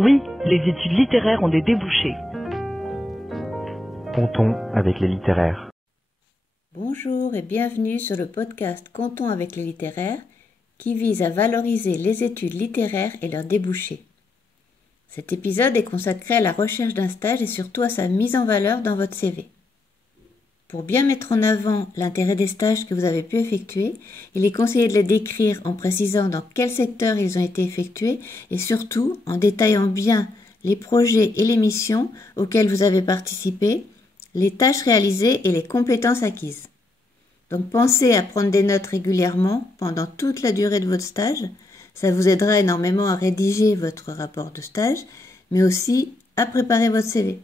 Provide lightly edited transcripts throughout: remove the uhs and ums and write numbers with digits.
Oui, les études littéraires ont des débouchés. Comptons avec les littéraires. Bonjour et bienvenue sur le podcast Comptons avec les littéraires qui vise à valoriser les études littéraires et leurs débouchés. Cet épisode est consacré à la recherche d'un stage et surtout à sa mise en valeur dans votre CV. Pour bien mettre en avant l'intérêt des stages que vous avez pu effectuer, il est conseillé de les décrire en précisant dans quel secteur ils ont été effectués et surtout en détaillant bien les projets et les missions auxquelles vous avez participé, les tâches réalisées et les compétences acquises. Donc pensez à prendre des notes régulièrement pendant toute la durée de votre stage. Ça vous aidera énormément à rédiger votre rapport de stage, mais aussi à préparer votre CV.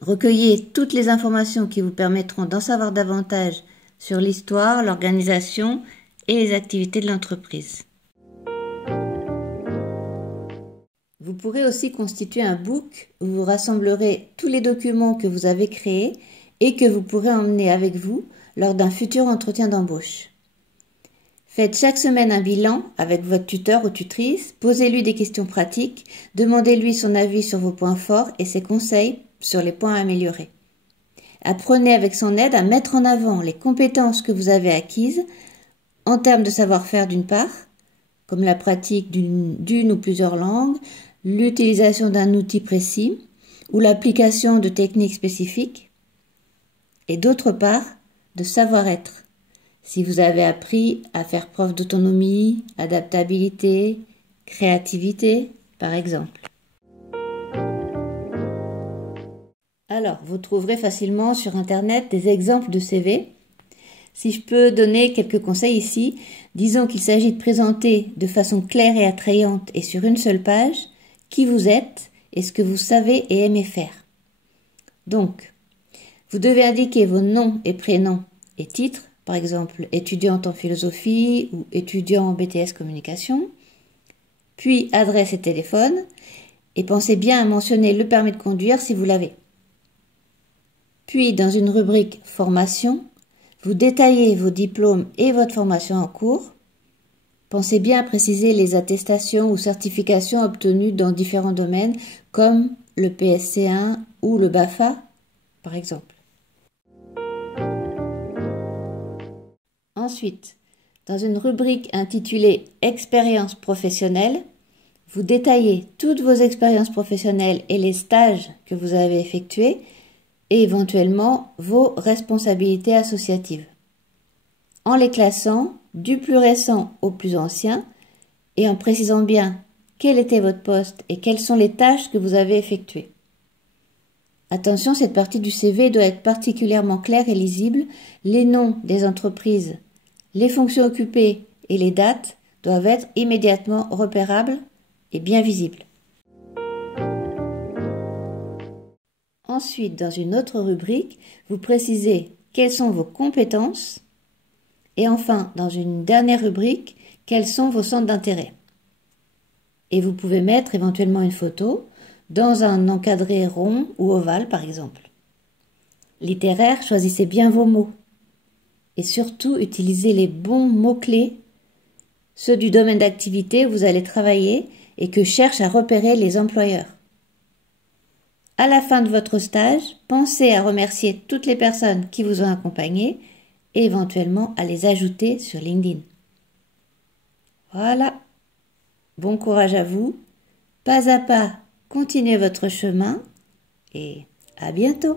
Recueillez toutes les informations qui vous permettront d'en savoir davantage sur l'histoire, l'organisation et les activités de l'entreprise. Vous pourrez aussi constituer un book où vous rassemblerez tous les documents que vous avez créés et que vous pourrez emmener avec vous lors d'un futur entretien d'embauche. Faites chaque semaine un bilan avec votre tuteur ou tutrice, posez-lui des questions pratiques, demandez-lui son avis sur vos points forts et ses conseils sur les points à améliorer. Apprenez avec son aide à mettre en avant les compétences que vous avez acquises en termes de savoir-faire d'une part, comme la pratique d'une ou plusieurs langues, l'utilisation d'un outil précis ou l'application de techniques spécifiques, et d'autre part, de savoir-être. Si vous avez appris à faire preuve d'autonomie, adaptabilité, créativité, par exemple. Alors, vous trouverez facilement sur Internet des exemples de CV. Si je peux donner quelques conseils ici, disons qu'il s'agit de présenter de façon claire et attrayante et sur une seule page qui vous êtes et ce que vous savez et aimez faire. Donc, vous devez indiquer vos noms et prénoms et titres, par exemple étudiante en philosophie ou étudiant en BTS communication, puis adresse et téléphone, et pensez bien à mentionner le permis de conduire si vous l'avez. Puis, dans une rubrique formation, vous détaillez vos diplômes et votre formation en cours. Pensez bien à préciser les attestations ou certifications obtenues dans différents domaines comme le PSC1 ou le BAFA, par exemple. Ensuite, dans une rubrique intitulée « Expériences professionnelles », vous détaillez toutes vos expériences professionnelles et les stages que vous avez effectués et éventuellement vos responsabilités associatives, en les classant du plus récent au plus ancien et en précisant bien quel était votre poste et quelles sont les tâches que vous avez effectuées. Attention, cette partie du CV doit être particulièrement claire et lisible. Les noms des entreprises, les fonctions occupées et les dates doivent être immédiatement repérables et bien visibles. Ensuite, dans une autre rubrique, vous précisez quelles sont vos compétences et enfin, dans une dernière rubrique, quels sont vos centres d'intérêt. Et vous pouvez mettre éventuellement une photo dans un encadré rond ou ovale par exemple. Littéraire, choisissez bien vos mots et surtout utilisez les bons mots-clés, ceux du domaine d'activité où vous allez travailler et que cherchent à repérer les employeurs. À la fin de votre stage, pensez à remercier toutes les personnes qui vous ont accompagné et éventuellement à les ajouter sur LinkedIn. Voilà. Bon courage à vous. Pas à pas, continuez votre chemin et à bientôt.